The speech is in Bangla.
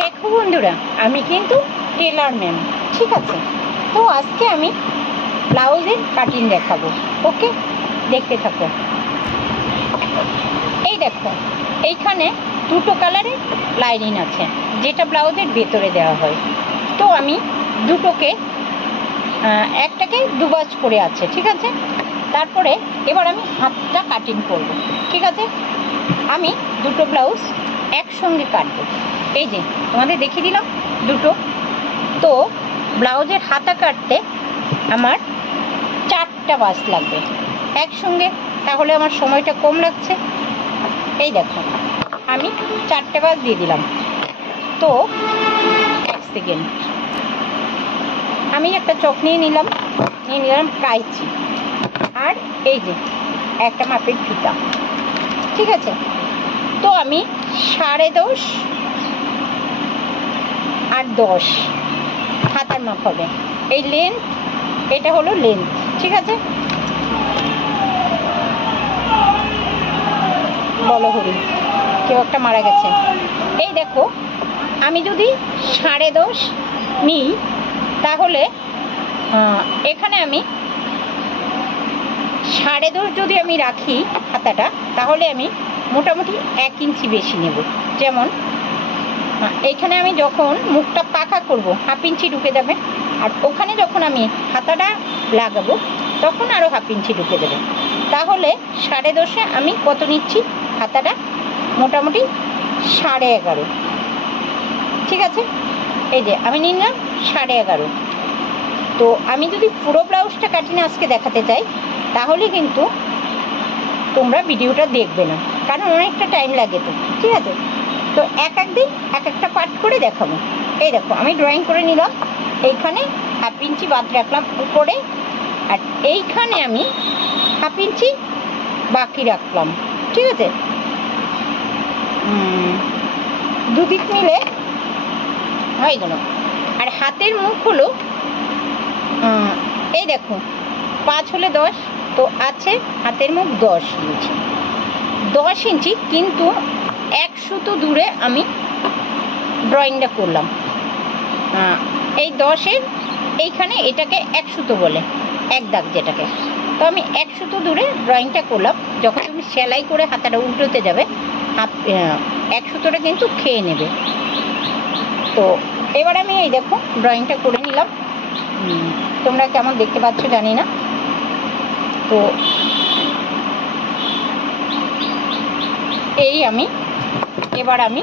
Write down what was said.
দেখো বন্ধুরা, আমি কিন্তু টেলার ম্যাম, ঠিক আছে? তো আজকে আমি ব্লাউজের কাটিং দেখাবো। ওকে, দেখতে থাকো। এই দেখো, এইখানে দুটো কালারের লাইনিং আছে, যেটা ব্লাউজের ভেতরে দেওয়া হয়। তো আমি দুটোকে একটাকে দুবাজ করে আছে, ঠিক আছে? তারপরে এবার আমি হাতটা কাটিং করব, ঠিক আছে? আমি দুটো ব্লাউজ একসঙ্গে কাটবো। এই যে তোমাদের দেখিয়ে দিলাম দুটো। তো ব্লাউজের হাতা কাটতে আমার 4টা বাস লাগবে একসঙ্গে, তাহলে আমার সময়টা কম লাগছে। এই দেখো, আমি 4টে বাস দিয়ে দিলাম। তো 1 সেকেন্ড, আমি একটা চক নিয়ে নিলাম কাঁচি, আর এই যে একটা মাপের ফিতা, ঠিক আছে? তো আমি 10.5 আর 10 হাতার মাপ হবে। এই লেন্থ, এটা হলো লেন্থ, ঠিক আছে? বলো হরি, কেউ একটা মারা গেছে। এই দেখো, আমি যদি 10.5 নিই, তাহলে এখানে আমি 10.5 যদি আমি রাখি হাতাটা, তাহলে আমি মোটামুটি 1 ইঞ্চি বেশি নেব। যেমন এইখানে আমি যখন মুখটা পাকা করব, 1/2 ইঞ্চি ঢুকে যাবে, আর ওখানে যখন আমি হাতাটা লাগাবো তখন আরও 1/2 ইঞ্চি ঢুকে যাবে। তাহলে 10.5-এ আমি কত নিচ্ছি? হাতাটা মোটামুটি 11.5, ঠিক আছে? এই যে আমি নিলাম 11.5। তো আমি যদি পুরো ব্লাউজটা কাটিং আজকে দেখাতে চাই, তাহলে কিন্তু তোমরা ভিডিওটা দেখবে না, কারণ অনেকটা টাইম লাগে। তো ঠিক আছে, তো এক দিন এক একটা পার্ট করে দেখাবো। এই দেখো, আমি ড্রয়িং করে নিলাম। এইখানে 1/2 ইঞ্চি বাদ রাখলাম উপরে, আর এইখানে আমি 1/2 ইঞ্চি বাকি রাখলাম, ঠিক আছে? দুদিক মিলে হয়ে গেল। আর হাতের মুখ হলো, এই দেখো 5 হলে 10, তো আছে হাতের মুখ 10 ইঞ্চি। 10 ইঞ্চি, কিন্তু 1 সুতো দূরে আমি ড্রয়িংটা করলাম। এই 10-এর এইখানে এটাকে 1 সুতো বলে, 1 দাগ যেটাকে। তো আমি 1 সুতো দূরে ড্রয়িংটা করলাম। যখন তুমি সেলাই করে হাতাটা উল্টোতে যাবে, 1 সুতোটা কিন্তু খেয়ে নেবে। তো এবার আমি এই দেখো ড্রয়িংটা করে নিলাম। তোমরা কেমন দেখতে পাচ্ছ জানি না। তো এই আমি এবার আমি